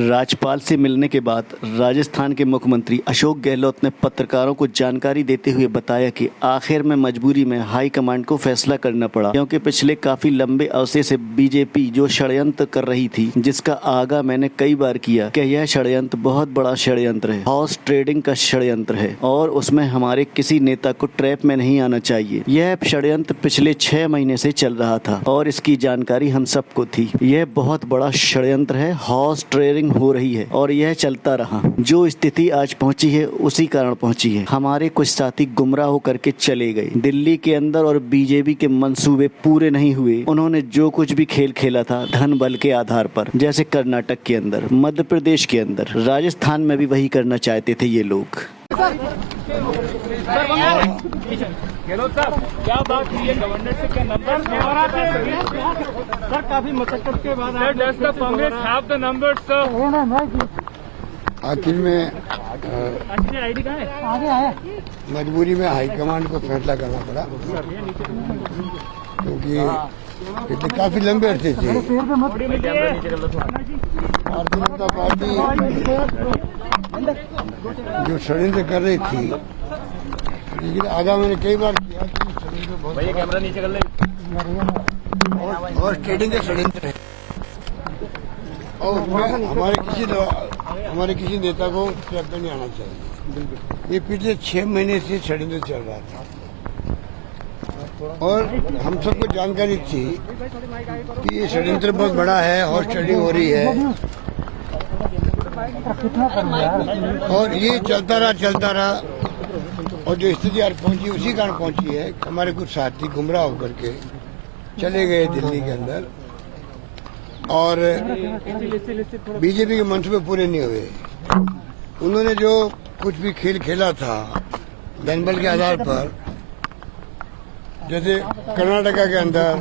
राज्यपाल से मिलने के बाद राजस्थान के मुख्यमंत्री अशोक गहलोत ने पत्रकारों को जानकारी देते हुए बताया कि आखिर में मजबूरी में हाईकमांड को फैसला करना पड़ा, क्योंकि पिछले काफी लंबे अरसे से बीजेपी जो षड्यंत्र कर रही थी, जिसका आगाह मैंने कई बार किया कि यह षड्यंत्र बहुत बड़ा षड्यंत्र है, हॉर्स ट्रेडिंग का षड्यंत्र है और उसमें हमारे किसी नेता को ट्रैप में नहीं आना चाहिए। यह षड्यंत्र पिछले 6 महीने से चल रहा था और इसकी जानकारी हम सबको थी। यह बहुत बड़ा षड्यंत्र है, हॉर्स ट्रेडिंग हो रही है और यह चलता रहा। जो स्थिति आज पहुंची है उसी कारण पहुंची है। हमारे कुछ साथी गुमराह होकर के चले गए। दिल्ली के अंदर और बीजेपी के मंसूबे पूरे नहीं हुए। उन्होंने जो कुछ भी खेल खेला था धन बल के आधार पर, जैसे कर्नाटक के अंदर, मध्य प्रदेश के अंदर, राजस्थान में भी वही करना चाहते थे ये लोग। गहलोत साहब, क्या बात हुई है गवर्नर से? क्या नंबर सर? काफी मशक्कत के बाद Congress have the numbers sir. आखिर में आईडी कहाँ है? आगे आया। मजबूरी में हाईकमांड को फैसला करना पड़ा, क्योंकि पिछले काफी लंबे अरसे से भारतीय जनता पार्टी जो षड्यंत्र कर रही थी, लेकिन आगा मैंने कई बार किया कि कैमरा नीचे कर ले। और ट्रेडिंग का षड्यंत्र है और उसमें हमारे किसी नेता को ट्रैप में नहीं आना चाहिए। ये पिछले 6 महीने से षड्यंत्र चल रहा था और हम सबको जानकारी थी कि ये षड्यंत्र बहुत बड़ा है, हॉर्स ट्रेडिंग हो रही है और ये चलता रहा और जो स्थिति आज पहुंची उसी कारण पहुंची है। हमारे कुछ साथी गुमराह होकर के चले गए दिल्ली के अंदर और बीजेपी के मंसूबे पूरे नहीं हुए। उन्होंने जो कुछ भी खेल खेला था जनबल के आधार पर, जैसे कर्नाटका के अंदर,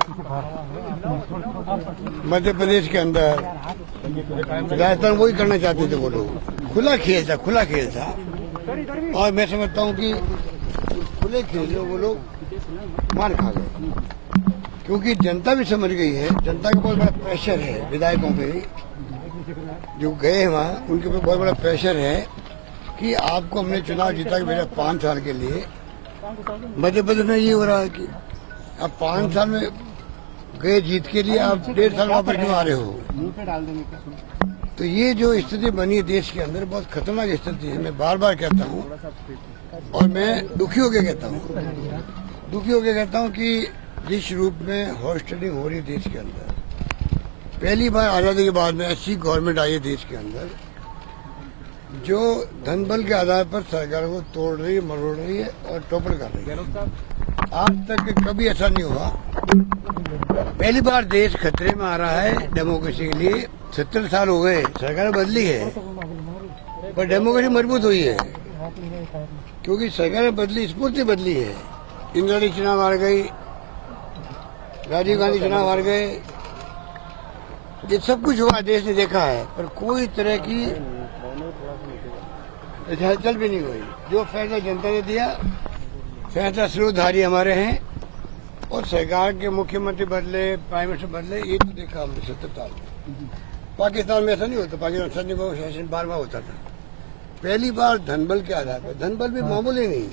मध्य प्रदेश के अंदर, राजस्थान, वही करना चाहते थे वो लोग। खुला खेल था और मैं समझता हूँ कि खुले खेल में वो लोग मार खा गए, क्योंकि जनता भी समझ गई है। जनता का बहुत बड़ा प्रेशर है, विधायकों पे जो गए वहाँ उनके ऊपर बहुत बड़ा प्रेशर है कि आपको हमने चुनाव जीता के भेजा 5 साल के लिए। मध्य प्रदेश में ये हो रहा है कि आप 5 साल में गए जीत के लिए, आप 1.5 साल वापस क्यों आ रहे हो? तो ये जो स्थिति बनी है देश के अंदर, बहुत खतरनाक स्थिति है। मैं बार बार कहता हूँ और मैं दुखी होकर कहता हूँ कि जिस रूप में हॉर्स ट्रेडिंग हो रही है देश के अंदर, पहली बार आजादी के बाद में ऐसी गवर्नमेंट आई है देश के अंदर जो धन बल के आधार पर सरकार को तोड़ रही है, मरोड़ रही है और टोपल कर रही है। आज तक कभी ऐसा नहीं हुआ। पहली बार देश खतरे में आ रहा है डेमोक्रेसी के लिए। 70 साल हो गए, सरकार बदली है पर डेमोक्रेसी मजबूत हुई है, क्योंकि सरकार बदली, स्फूर्ति बदली है। इंदिरा गांधी चुनाव हार गई, राजीव गांधी चुनाव हार गए, ये सब कुछ हुआ, देश ने देखा है, पर कोई तरह की हलचल भी नहीं हुई। जो फैसला जनता ने दिया, फैसला सूत्रधारी हमारे हैं और सरकार के मुख्यमंत्री बदले, प्राइम मिनिस्टर बदले, ये तो देखा हमने 70 साल में। पाकिस्तान में ऐसा नहीं होता, पाकिस्तान सैन्य को शासन बार होता था। पहली बार धनबल के आधार पर, धनबल भी मामूली नहीं,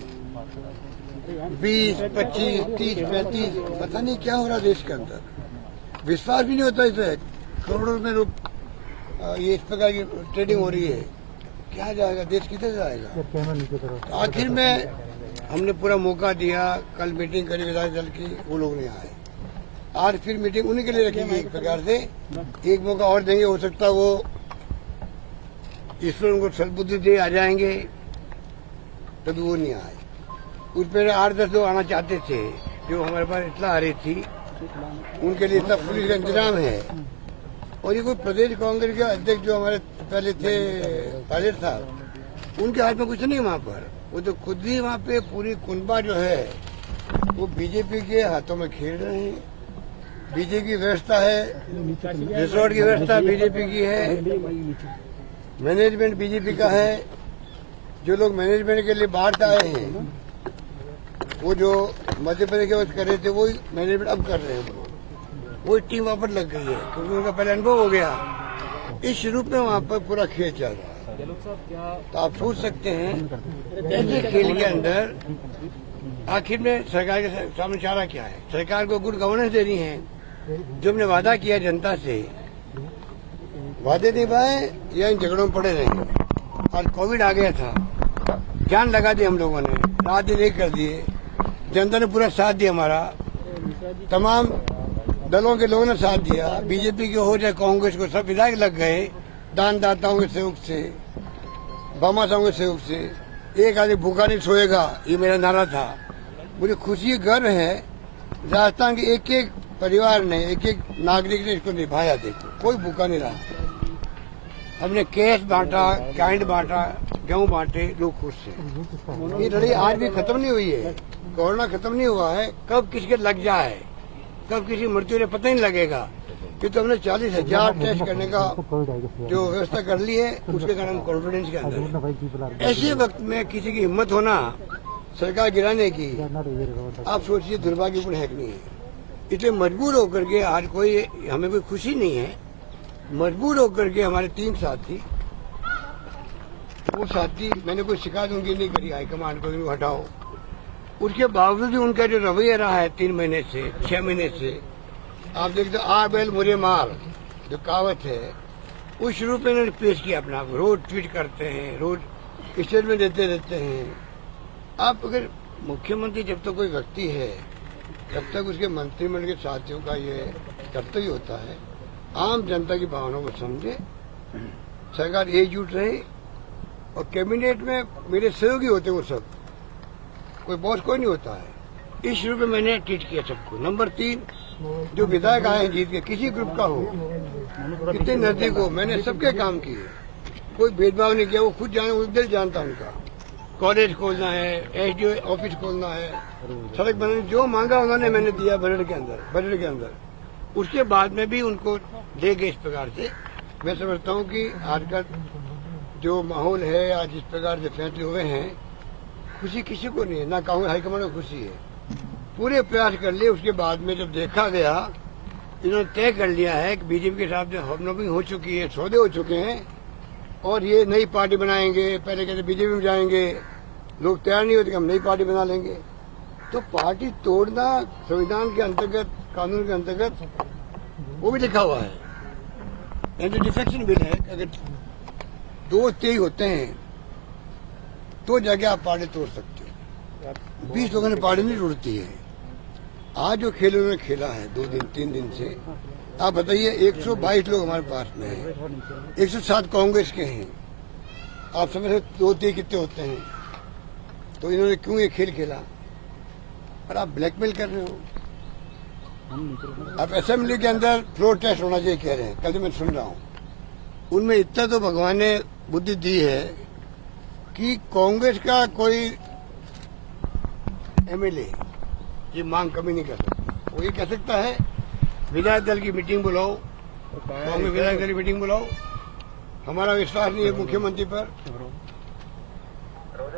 20, 25, 30, 35, पता नहीं क्या हो रहा देश के अंदर। विश्वास भी नहीं होता इसे, करोड़ों में ये इस प्रकार की ट्रेडिंग हो रही है। क्या जाएगा देश, किधर जाएगा? आखिर में हमने पूरा मौका दिया, कल मीटिंग करी विधायक दल की, वो लोग नहीं आए। आज फिर मीटिंग उन्हीं के लिए रखेंगे एक प्रकार से, एक मौका और देंगे। हो सकता वो ईश्वर उनको सद्बुद्धि दे आ जाएंगे, तभी वो नहीं आए। उस पर 8-10 लोग आना चाहते थे, जो हमारे पास इतना आ रही थी, उनके लिए इतना पुलिस का इंतजाम है। और ये कोई प्रदेश कांग्रेस के अध्यक्ष जो हमारे पहले थे, पायलट साहब, उनके हाथ में कुछ नहीं वहाँ पर। वो तो खुद ही वहाँ पे पूरी कुनबा जो है वो बीजेपी के हाथों में खेल रहे हैं। बीजेपी की व्यवस्था है, रिसोर्ट की व्यवस्था बीजेपी की है, मैनेजमेंट बीजेपी का है। जो लोग मैनेजमेंट के लिए बाहर से आए हैं, वो जो मध्य प्रदेश के वक्त कर रहे थे, वही मैनेजमेंट अब कर रहे हैं। वही टीम वापस लग गई है, क्योंकि उनका पहले अनुभव हो गया इस रूप में वहाँ पर पूरा खेल चल रहा है। तो आप सोच सकते हैं ऐसे खेल के अंदर आखिर में सरकार के सामने चारा क्या है। सरकार को गुड गवर्नेंस देनी है, जो हमने वादा किया जनता से, वादे निभाए या इन झगड़ों में पड़े रहे। और कोविड आ गया था, जान लगा दी हम लोगों ने, रात दिन एक कर दिए, जनता ने पूरा साथ दिया हमारा, तमाम दलों के लोगों ने साथ दिया, बीजेपी के हो चाहे कांग्रेस को, सब विधायक लग गए, दानदाताओं के सहयोग से, भामाशाहों के सहयोग से। एक आदमी भूखा नहीं सोएगा, ये मेरा नारा था। मुझे खुशी गर्व है राजस्थान के एक एक परिवार ने, एक एक नागरिक ने इसको निभाया। देखो कोई भूखा नहीं रहा। हमने कैश बांटा, कैंड बांटा, गेहूं बांटे, लोग खुश थे। ये लड़ाई आज भी खत्म नहीं हुई है, कोरोना खत्म नहीं हुआ है। कब किसके लग जाए, कब किसी मृत्यु ने पता नहीं लगेगा। कि तो हमने 40,000 टेस्ट करने का जो व्यवस्था कर ली है, उसके कारण हम कॉन्फिडेंस के अंदर। ऐसे वक्त में किसी की हिम्मत होना सरकार गिराने की, आप सोचिए दुर्भाग्यपूर्ण है कि नहीं है। इसलिए मजबूर होकर के आज कोई, हमें कोई खुशी नहीं है, मजबूर होकर के हमारे 3 साथी, वो साथी, मैंने कोई शिकायत उनकी नहीं करी हाईकमान को, इनको हटाओ। उसके बावजूद भी उनका जो रवैया रहा है 3 महीने से, 6 महीने से, आप देखते आ बैल मुझे मार, जो कहावत है, उस रूप में इन्होंने पेश किया अपना। रोज ट्वीट करते हैं, रोज स्टेटमेंट देते रहते हैं। आप अगर मुख्यमंत्री जब तक कोई व्यक्ति है, तब तक उसके मंत्रिमंडल के साथियों का ये कर्तव्य होता है आम जनता की भावनाओं को समझे, सरकार एकजुट रहे। और कैबिनेट में मेरे सहयोगी होते वो सब, कोई बॉस कोई नहीं होता है। इस रूप में मैंने ट्वीट किया सबको। नंबर 3, जो विधायक आए हैं जीत के, किसी ग्रुप का हो, कितने नजदीक हो, मैंने सबके काम किए, कोई भेदभाव नहीं किया। वो खुद जाने, वो दिल जानता उनका। कॉलेज खोलना है, एसडीओ ऑफिस खोलना है, सड़क बनाने, जो मांगा उन्होंने मैंने दिया बजट के अंदर। उसके बाद में भी उनको दे गए। इस प्रकार से मैं समझता हूँ कि आज का जो माहौल है, आज इस प्रकार से फैसले हुए हैं, खुशी किसी को नहीं है, ना कांग्रेस हाईकमान को खुशी है। पूरे प्रयास कर लिए। उसके बाद में जब देखा गया, इन्होंने तय कर लिया है कि बीजेपी के साथ हमनोमी हो चुकी है, सौदे हो चुके हैं, और ये नई पार्टी बनाएंगे। पहले कहते बीजेपी में जाएंगे, लोग तैयार नहीं होते कि हम नई पार्टी बना लेंगे। तो पार्टी तोड़ना संविधान के अंतर्गत, कानून के अंतर्गत, वो भी लिखा हुआ है। एंटी डिफेक्शन बिल है, अगर 2 तेज होते हैं तो जाके आप पार्टी तोड़ सकते हो। 20 लोगों ने पार्टी नहीं तोड़ती है। आज जो खेल उन्होंने खेला है 2 दिन 3 दिन से, आप बताइए 122 लोग हमारे पास में हैं, 107 कांग्रेस के हैं। आप समझ रहे 2 तेज कितने होते हैं। तो इन्होंने क्यों ये खेल खेला? और आप ब्लैकमेल कर रहे हो। आप असेंबली के अंदर फ्लोर टेस्ट होना चाहिए कह रहे हैं, कल मैं सुन रहा हूँ। उनमें इतना तो भगवान ने बुद्धि दी है कि कांग्रेस का कोई एमएलए ये मांग कमी नहीं कर सकता। वो ये कह सकता है विधायक दल की मीटिंग बुलाओ, कांग्रेस विधायक दल की मीटिंग बुलाओ, हमारा विश्वास नहीं है मुख्यमंत्री पर,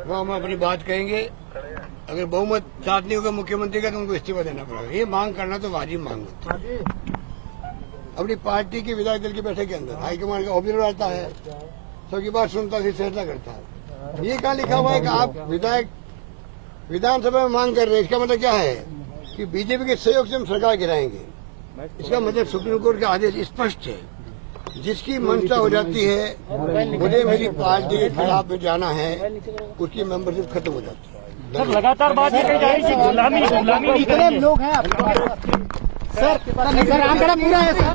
वो हम अपनी बात कहेंगे। अगर बहुमत साथ नहीं होगा मुख्यमंत्री का तो उनको इस्तीफा देना पड़ेगा। ये मांग करना तो वाजिब मांग होती है। अपनी पार्टी के विधायक दल की बैठक के अंदर हाईकमान का ऑब्जर्वर आता है, सबकी बात सुनता है, फैसला करता है। ये कहाँ लिखा हुआ है कि आप विधायक विधानसभा में मांग कर रहे हैं? इसका मतलब क्या है कि बीजेपी के सहयोग से हम सरकार गिराएंगे। इसका मतलब सुप्रीम कोर्ट का आदेश स्पष्ट है। जिसकी मंशा हो जाती है मुझे मेरी पार्टी के खिलाफ में जाना है, उसकी मेंबरशिप खत्म हो जाती है। सर लगातार बात ये कही जा रही है गुलामी नहीं करेंगे। लोग हैं सर, पूरा है सर।